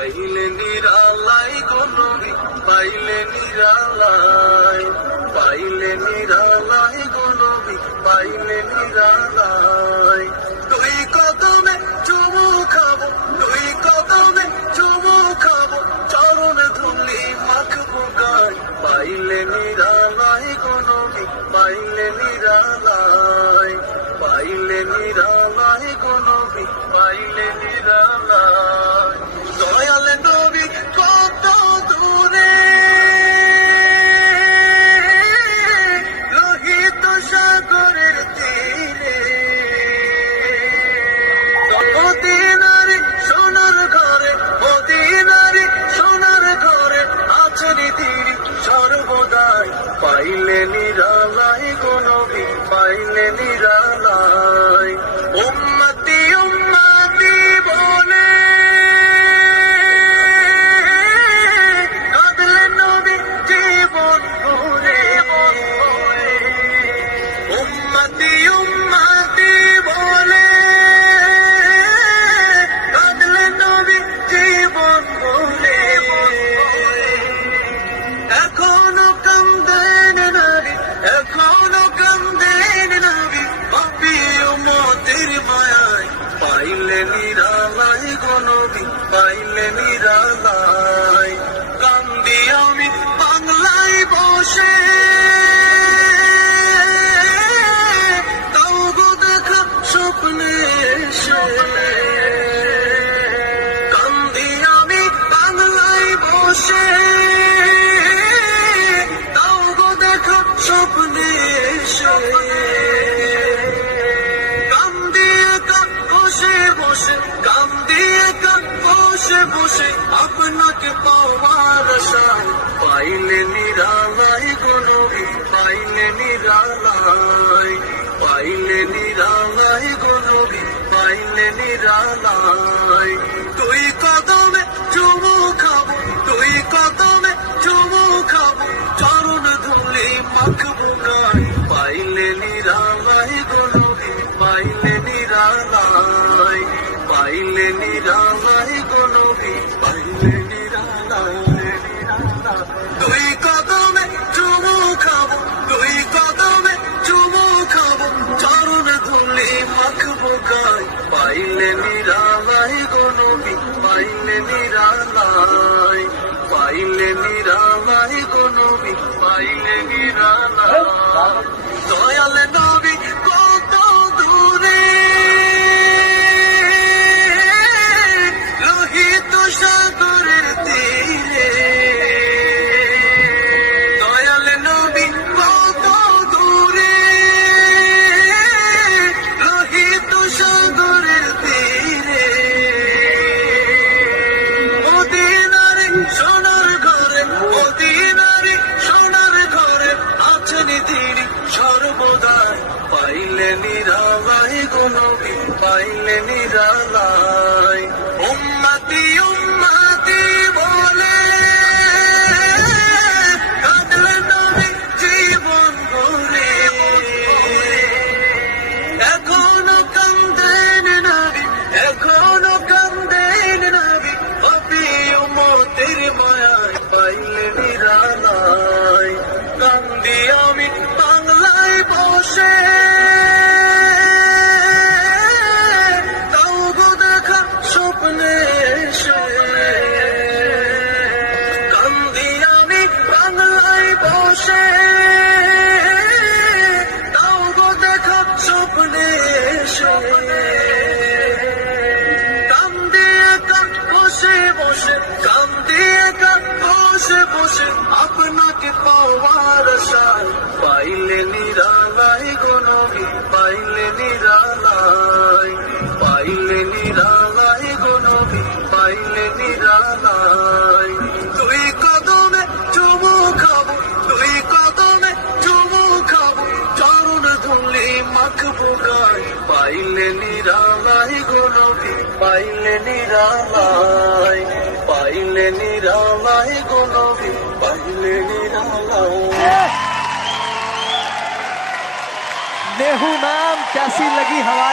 পাইলে নিরালাই গনবি পাইলে নিরালাই পাইলে নিরালাই গনবি পাইলে নিরালাই। তুই কদমে চুমু খাব তুই কদমে চুমু খাব, চরণ ধুলি মাখবো গায় পাইলে নিরালাই গনবি পাইলে নিরালাই পাইলে নিরালাই গনবি পাইলে নিরালাই। পাইলে নিরালাই গনবি পাইলে নিরালাই। কান্দি আমি বাংলায় বসে। দেখা স্বপ্নে এসে। কান্দি আমি বাংলায় বসে। দেখা স্বপ্নে এসে। বসে বসে আপনাকে পাওয়ার আশায় পাইলে নিরালাই গনবি পাইলে নিরালাই পাইলে নিরালাই গনবি পাইলে নিরালাই গনবি পাইলে নিরালাই তুই কদমে খাব তুই কদমে চুমু খাব, চরণ ধুলি মাখবো গাই পাইলে নিরালাই গনবি পাইলে নিরালাই। পাইলে নিরালাই গনবি পাইলে নিরালাই। পাইলে নিরালাই গনবি পাইলে নিরালাই। উম্মতি উম্মতি বলে জীবন এখনও এখনও কান্দি বাংলায় বসে বসে, তাও গো দেখা স্বপ্নে এসে। কান্দি একা বসে বসে কান্দি একা বসে বসে, আপনাকে পাওয়ার আশায়। পাইলে নিরালাই গনবি পাইলে নিরালাই পাইলে নিরালাই গনবি পাইলে নিরালাই পাইলে নিরালাই গনবি পাইলে নিরালাই नेहू मैम कैसी लगी हमारी